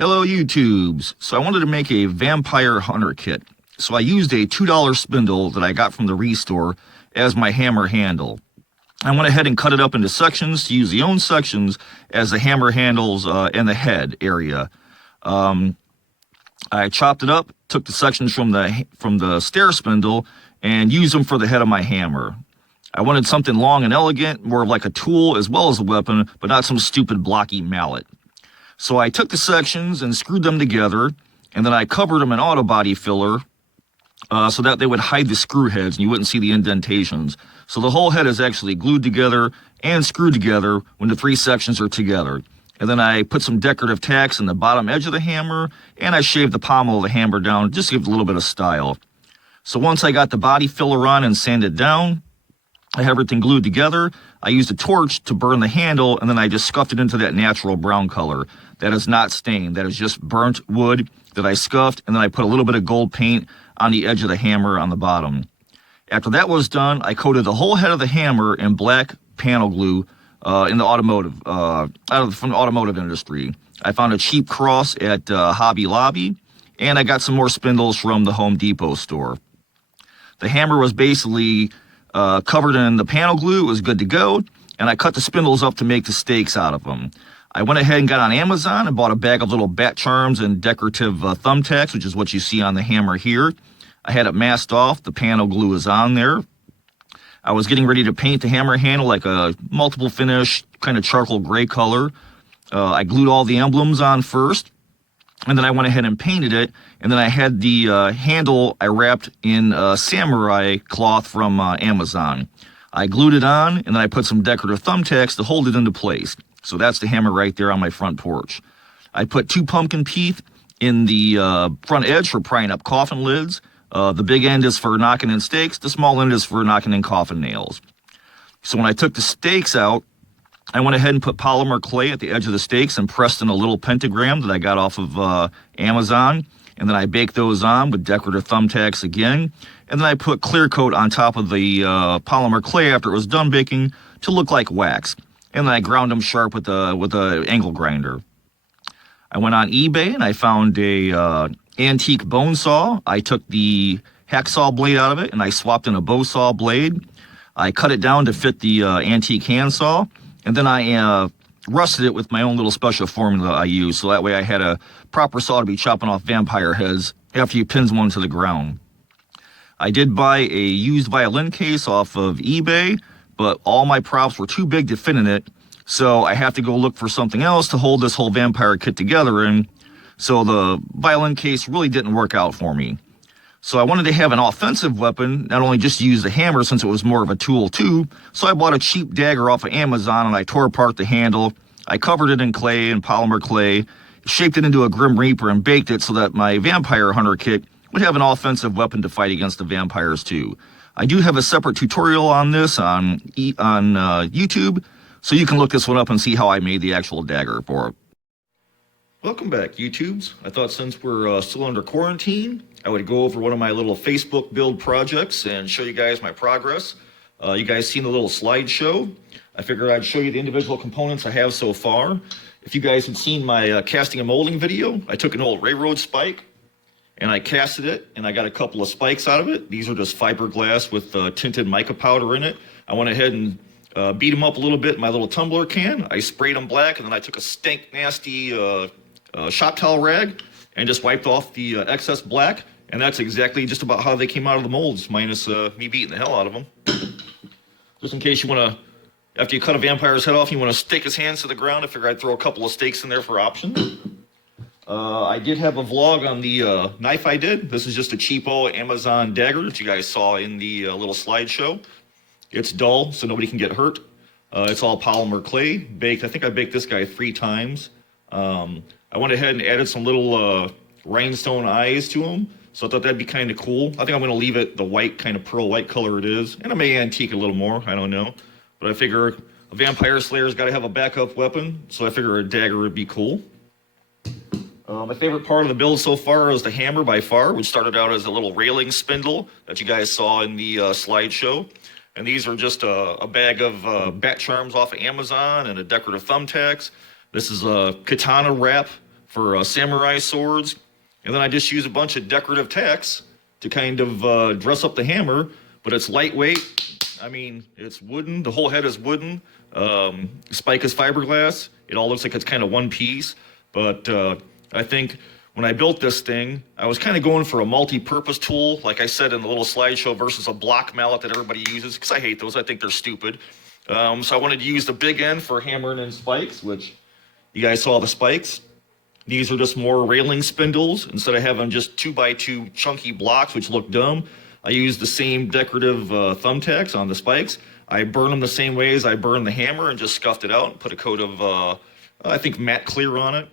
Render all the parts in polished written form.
Hello YouTubes. So I wanted to make a vampire hunter kit. So I used a $2 spindle that I got from the restore as my hammer handle. I went ahead and cut it up into sections to use the own sections as the hammer handles and the head area. I chopped it up, took the sections from the stair spindle and used them for the head of my hammer. I wanted something long and elegant, more of like a tool as well as a weapon, but not some stupid blocky mallet. So I took the sections and screwed them together, and then I covered them in auto body filler so that they would hide the screw heads and you wouldn't see the indentations. So the whole head is actually glued together and screwed together when the three sections are together. And then I put some decorative tacks in the bottom edge of the hammer, and I shaved the pommel of the hammer down just to give it a little bit of style. So once I got the body filler on and sanded down, I have everything glued together. I used a torch to burn the handle, and then I just scuffed it into that natural brown color. That is not stained. That is just burnt wood that I scuffed, and then I put a little bit of gold paint on the edge of the hammer on the bottom. After that was done, I coated the whole head of the hammer in black panel glue from the automotive industry. I found a cheap cross at Hobby Lobby, and I got some more spindles from the Home Depot store. The hammer was basically covered in the panel glue. It was good to go, and I cut the spindles up to make the stakes out of them. I went ahead and got on Amazon and bought a bag of little bat charms and decorative thumbtacks, which is what you see on the hammer here. I had it masked off. The panel glue is on there. I was getting ready to paint the hammer handle like a multiple finish, kind of charcoal gray color. I glued all the emblems on first, and then I went ahead and painted it, and then I had the handle I wrapped in samurai cloth from Amazon. I glued it on, and then I put some decorative thumbtacks to hold it into place. So that's the hammer right there on my front porch. I put 2 pumpkin teeth in the front edge for prying up coffin lids. The big end is for knocking in stakes. The small end is for knocking in coffin nails. So when I took the stakes out, I went ahead and put polymer clay at the edge of the stakes and pressed in a little pentagram that I got off of Amazon. And then I baked those on with decorative thumbtacks again. And then I put clear coat on top of the polymer clay after it was done baking to look like wax. And then I ground them sharp with a angle grinder. I went on eBay and I found a antique bone saw. I took the hacksaw blade out of it and I swapped in a bow saw blade. I cut it down to fit the antique handsaw, and then I rusted it with my own little special formula I use, so that way I had a proper saw to be chopping off vampire heads after you pin one to the ground. I did buy a used violin case off of eBay, but all my props were too big to fit in it, so I have to go look for something else to hold this whole vampire kit together in. So the violin case really didn't work out for me. So I wanted to have an offensive weapon, not only just use the hammer since it was more of a tool too, so I bought a cheap dagger off of Amazon and I tore apart the handle. I covered it in clay and polymer clay, shaped it into a Grim Reaper and baked it so that my vampire hunter kit would have an offensive weapon to fight against the vampires too. I do have a separate tutorial on this on YouTube, so you can look this one up and see how I made the actual dagger for it. Welcome back, YouTubes. I thought since we're still under quarantine, I would go over one of my little Facebook build projects and show you guys my progress. You guys seen the little slideshow. I figured I'd show you the individual components I have so far. If you guys had seen my casting and molding video, I took an old railroad spike and I casted it and I got a couple of spikes out of it. These are just fiberglass with tinted mica powder in it. I went ahead and beat them up a little bit in my little tumbler can. I sprayed them black, and then I took a stink nasty shop towel rag and just wiped off the excess black, and that's exactly just about how they came out of the molds, minus me beating the hell out of them. Just in case you want to, after you cut a vampire's head off, you want to stake his hands to the ground, I figured I'd throw a couple of stakes in there for option. I did have a vlog on the knife I did. This is just a cheapo Amazon dagger that you guys saw in the little slideshow. It's dull, so nobody can get hurt. It's all polymer clay, baked. I think I baked this guy 3 times. I went ahead and added some little rhinestone eyes to him, so I thought that'd be kind of cool. I think I'm going to leave it the white, kind of pearl white color it is, and I may antique a little more, I don't know. But I figure a vampire slayer's got to have a backup weapon, so I figure a dagger would be cool. My favorite part of the build so far is the hammer by far, which started out as a little railing spindle that you guys saw in the slideshow. And these are just a bag of bat charms off of Amazon and a decorative thumbtacks. This is a katana wrap for samurai swords. And then I just use a bunch of decorative tacks to kind of dress up the hammer, but it's lightweight. I mean, it's wooden. The whole head is wooden. Spike is fiberglass. It all looks like it's kind of one piece. But I think when I built this thing, I was kind of going for a multi-purpose tool, like I said in the little slideshow, versus a block mallet that everybody uses, because I hate those. I think they're stupid. So I wanted to use the big end for hammering in spikes, which you guys saw the spikes. These are just more railing spindles. Instead of having just 2x2 chunky blocks, which look dumb, I use the same decorative thumbtacks on the spikes. I burn them the same way as I burn the hammer and just scuffed it out and put a coat of, I think, matte clear on it.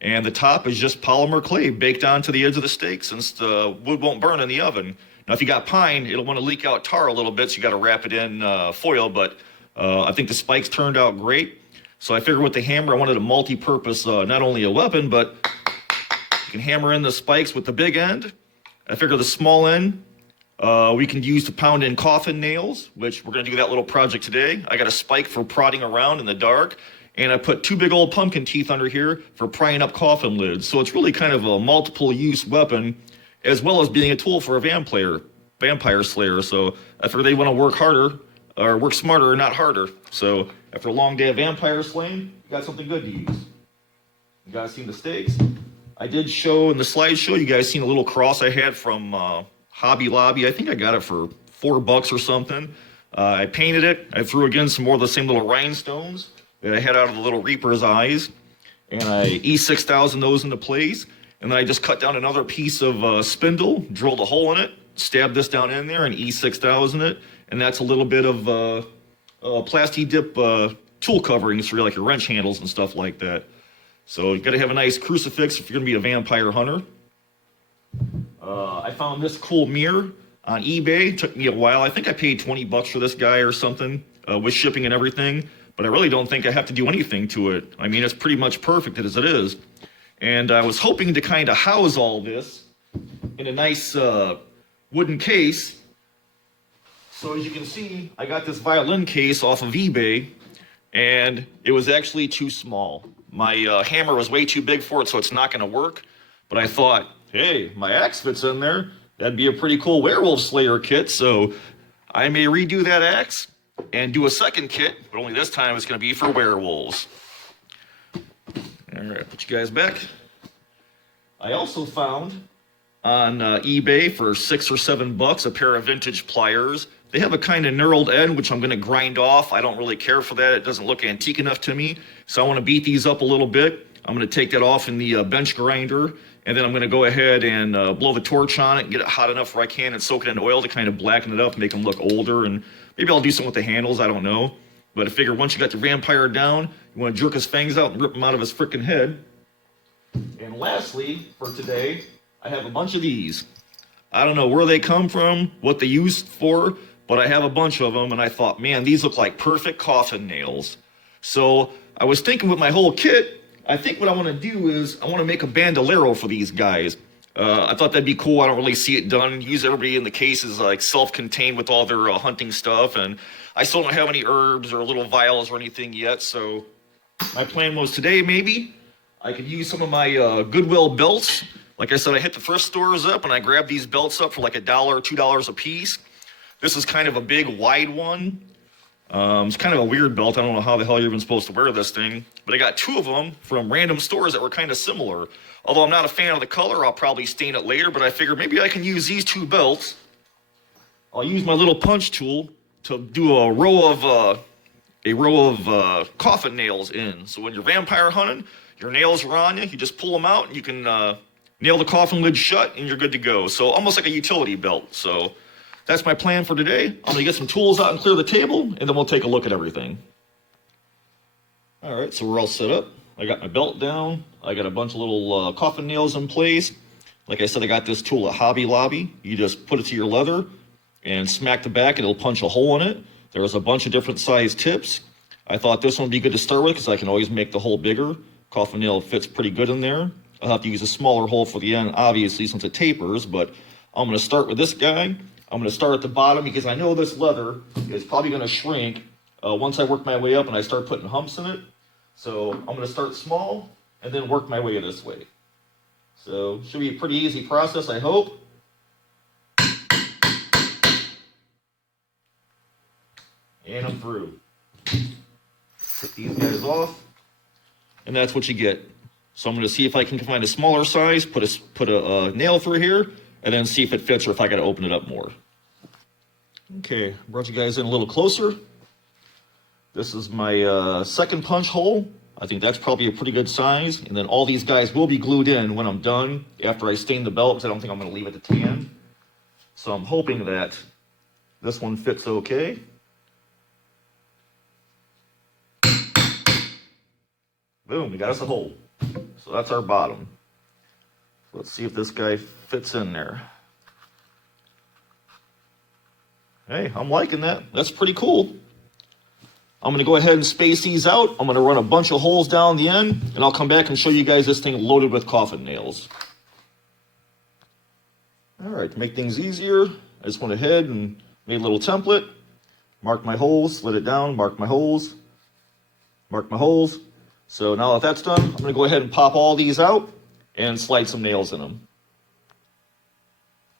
And the top is just polymer clay baked onto the edge of the stake, since the wood won't burn in the oven. Now, if you got pine, it'll want to leak out tar a little bit, so you got to wrap it in foil, but I think the spikes turned out great. So I figured with the hammer, I wanted a multi-purpose, not only a weapon, but you can hammer in the spikes with the big end. I figured the small end we can use to pound in coffin nails, which we're going to do that little project today. I got a spike for prodding around in the dark, and I put 2 big old pumpkin teeth under here for prying up coffin lids. So it's really kind of a multiple use weapon, as well as being a tool for a vampire slayer. So I figured they want to work harder, or work smarter, not harder. So after a long day of vampire slaying, you got something good to use. You guys seen the stakes? I did show in the slideshow, you guys seen a little cross I had from Hobby Lobby. I think I got it for $4 or something. I painted it. I threw again some more of the same little rhinestones that I had out of the little Reaper's eyes. And I E6000 those into place. And then I just cut down another piece of spindle, drilled a hole in it, stabbed this down in there, and E6000 it. And that's a little bit of plasti dip tool coverings for like your wrench handles and stuff like that. So you got to have a nice crucifix if you're going to be a vampire hunter. I found this cool mirror on eBay. It took me a while. I think I paid $20 for this guy or something with shipping and everything. But I really don't think I have to do anything to it. I mean, it's pretty much perfect as it is. And I was hoping to kind of house all this in a nice wooden case. So as you can see, I got this violin case off of eBay, and it was actually too small. My hammer was way too big for it, so it's not going to work. But I thought, hey, my axe fits in there. That'd be a pretty cool werewolf slayer kit. So I may redo that axe and do a second kit, but only this time it's going to be for werewolves. All right, put you guys back. I also found on eBay for $6 or $7 a pair of vintage pliers. They have a kind of knurled end, which I'm going to grind off. I don't really care for that. It doesn't look antique enough to me. So I want to beat these up a little bit. I'm going to take that off in the bench grinder, and then I'm going to go ahead and blow the torch on it and get it hot enough where I can and soak it in oil to kind of blacken it up, make them look older. And maybe I'll do something with the handles. I don't know. But I figure once you got the vampire down, you want to jerk his fangs out and rip him out of his frickin' head. And lastly, for today, I have a bunch of these. I don't know where they come from, what they used for, but I have a bunch of them, and I thought, man, these look like perfect coffin nails. So I was thinking with my whole kit, I think what I want to do is I want to make a bandolier for these guys. I thought that'd be cool. I don't really see it done. Use everybody in the cases like self-contained with all their hunting stuff, and I still don't have any herbs or little vials or anything yet, so my plan was today maybe I could use some of my Goodwill belts. Like I said, I hit the thrift stores up and I grabbed these belts up for like $1 or $2 a piece. This is kind of a big wide one. It's kind of a weird belt. I don't know how the hell you're even supposed to wear this thing, but I got 2 of them from random stores that were kind of similar. Although I'm not a fan of the color, I'll probably stain it later, but I figured maybe I can use these 2 belts. I'll use my little punch tool to do a row of coffin nails in. So when you're vampire hunting, your nails are on you, you just pull them out and you can nail the coffin lid shut and you're good to go. So almost like a utility belt. So that's my plan for today. I'm gonna get some tools out and clear the table, and then we'll take a look at everything. All right, so we're all set up. I got my belt down. I got a bunch of little coffin nails in place. Like I said, I got this tool at Hobby Lobby. You just put it to your leather and smack the back and it'll punch a hole in it. There's a bunch of different size tips. I thought this one would be good to start with because I can always make the hole bigger. Coffin nail fits pretty good in there. I'll have to use a smaller hole for the end, obviously, since it tapers, but I'm going to start with this guy. I'm going to start at the bottom because I know this leather is probably going to shrink once I work my way up and I start putting humps in it. So I'm going to start small and then work my way this way. So should be a pretty easy process, I hope. And I'm through. Put these guys off, and that's what you get. So I'm going to see if I can find a smaller size, put a nail through here, and then see if it fits or if I got to open it up more. Okay, brought you guys in a little closer. This is my second punch hole. I think that's probably a pretty good size. And then all these guys will be glued in when I'm done after I stain the belt, because I don't think I'm going to leave it to tan. So I'm hoping that this one fits okay. Boom, we got us a hole. So that's our bottom. Let's see if this guy fits in there. Hey, I'm liking that. That's pretty cool. I'm going to go ahead and space these out. I'm going to run a bunch of holes down the end, and I'll come back and show you guys this thing loaded with coffin nails. All right, to make things easier, I just went ahead and made a little template. Marked my holes, slid it down, marked my holes, marked my holes. So now that that's done, I'm going to go ahead and pop all these out and slide some nails in them.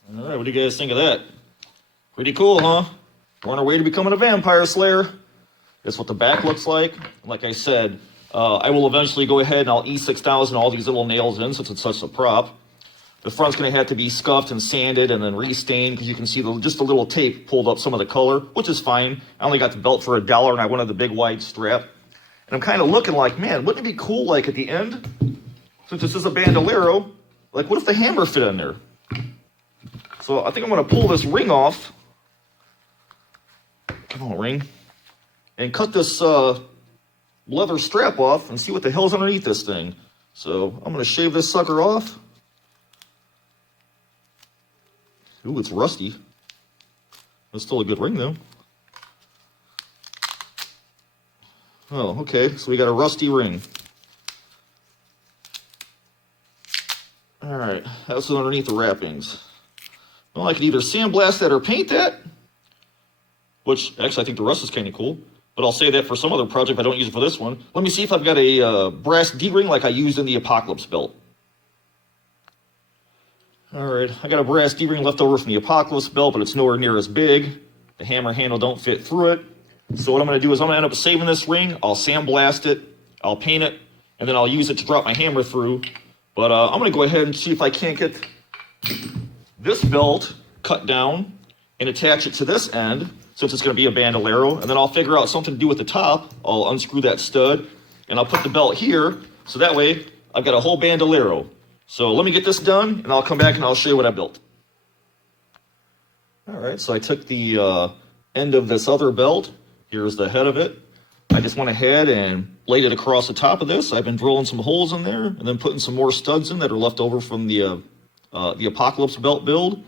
All right, what do you guys think of that? Pretty cool, huh? We're on our way to becoming a vampire slayer. That's what the back looks like. Like I said, I will eventually go ahead and I'll E6000 all these little nails in since it's such a prop. The front's going to have to be scuffed and sanded and then restained because you can see just a little tape pulled up some of the color, which is fine. I only got the belt for $1 and I wanted the big wide strap. And I'm kind of looking like, man, wouldn't it be cool, like at the end, since this is a bandolier, like what if the hammer fit in there? So I think I'm going to pull this ring off. Come on, ring. And cut this leather strap off and see what the hell's underneath this thing. So I'm going to shave this sucker off. Ooh, it's rusty. That's still a good ring, though. Oh, okay, so we got a rusty ring. All right, that's underneath the wrappings. Well, I could either sandblast that or paint that, which actually I think the rust is kind of cool, but I'll say that for some other project if I don't use it for this one. Let me see if I've got a brass D-ring like I used in the Apocalypse belt. All right, I got a brass D-ring left over from the Apocalypse belt, but it's nowhere near as big. The hammer handle don't fit through it. So what I'm going to do is I'm going to end up saving this ring. I'll sandblast it, I'll paint it, and then I'll use it to drop my hammer through. But I'm going to go ahead and see if I can't get this belt cut down and attach it to this end, since it's going to be a bandolier, and then I'll figure out something to do with the top. I'll unscrew that stud, and I'll put the belt here, so that way I've got a whole bandolier. So let me get this done, and I'll come back and I'll show you what I built. All right, so I took the end of this other belt. Here's the head of it. I just went ahead and laid it across the top of this. I've been drilling some holes in there and then putting some more studs in that are left over from the Apocalypse belt build.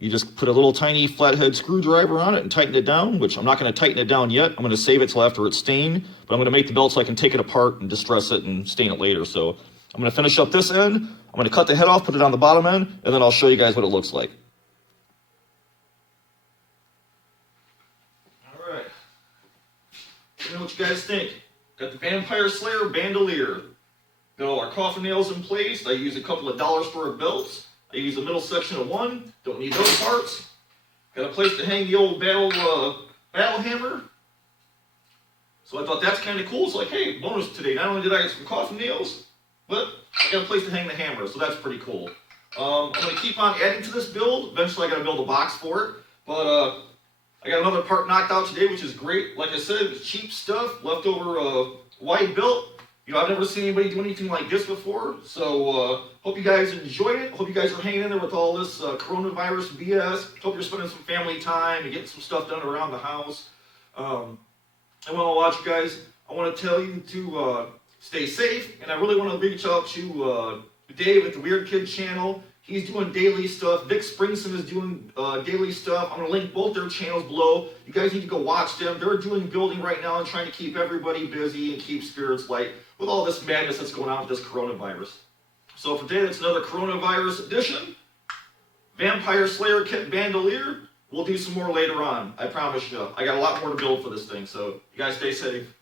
You just put a little tiny flathead screwdriver on it and tighten it down, which I'm not going to tighten it down yet. I'm going to save it till after it's stained, but I'm going to make the belt so I can take it apart and distress it and stain it later. So I'm going to finish up this end. I'm going to cut the head off, put it on the bottom end, and then I'll show you guys what it looks like. Let me know what you guys think. Got the Vampire Slayer bandolier. Got all our coffin nails in place. I use a couple of $1 for belts. I use the middle section of one. Don't need those parts. Got a place to hang the old battle hammer. So I thought that's kind of cool. It's like, hey, bonus today. Not only did I get some coffin nails, but I got a place to hang the hammer. So that's pretty cool. I'm going to keep on adding to this build. Eventually I got to build a box for it. But I got another part knocked out today, which is great. Like I said, it's cheap stuff, leftover wide built. You know, I've never seen anybody do anything like this before. So hope you guys enjoyed it. Hope you guys are hanging in there with all this coronavirus BS. Hope you're spending some family time and getting some stuff done around the house. And while I watch you guys, I want to tell you to stay safe. And I really want to reach out to Dave at the Weird Kid channel. He's doing daily stuff. Vic Springson is doing daily stuff. I'm going to link both their channels below. You guys need to go watch them. They're doing building right now and trying to keep everybody busy and keep spirits light with all this madness that's going on with this coronavirus. So for today, that's another coronavirus edition. Vampire Slayer Kit Bandolier. We'll do some more later on. I promise you. I got a lot more to build for this thing. So you guys stay safe.